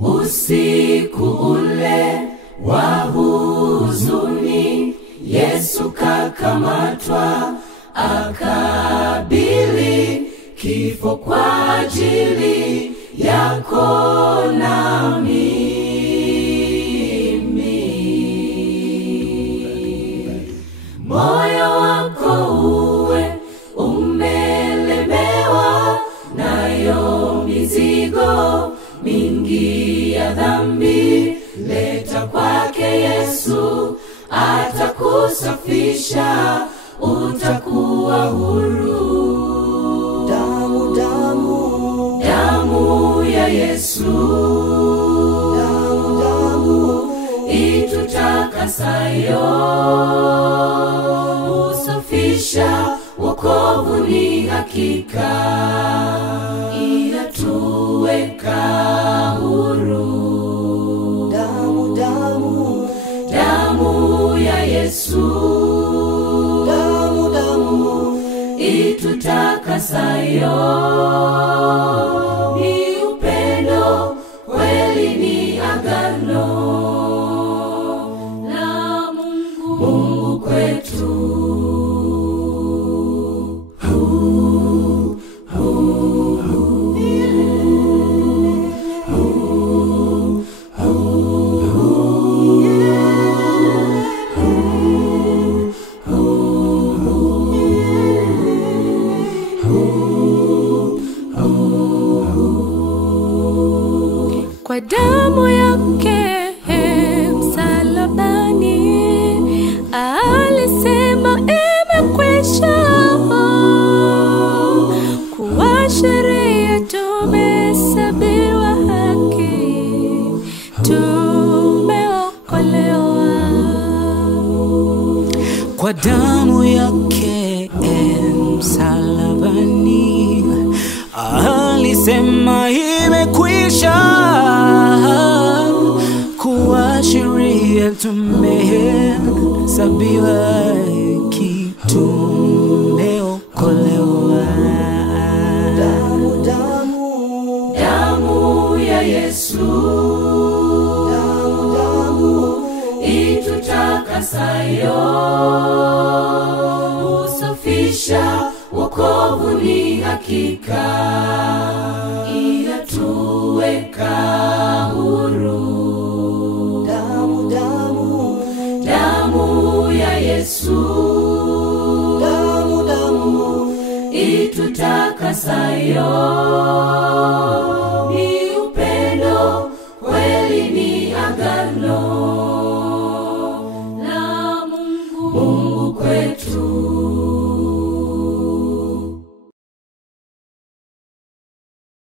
Usiku ule wa huzuni, Yesu kakamatwa, akabili kifo kwa ajili yako na mimi. Moyo wako uwe umelemewa nayo mizigo mingi ya dhambi, leta kwake Yesu, atakusafisha, utakuwa huru. Damu ya Yesu, damu itutakasayo, usafisha, wokovu ni hakika, inatuweka huru. Damu ya Yesu, damu itutakasayo, ni upendo, kweli ni agano la Mungu kwetu. Kwa damu yake msalabani, alisema imekwisha. Kwa sheria tumehesabiwa haki, tumeokolewa. Kwa damu yake msalabani, alisema imekwisha. Kuashiria tumehesabiwa haki, tumeokolewa. Damu ya Yesu, damu itutakasayo, usafisha, wokovu ni hakika, inatuweka huru. Damu ya Yesu, damu itutakasayo,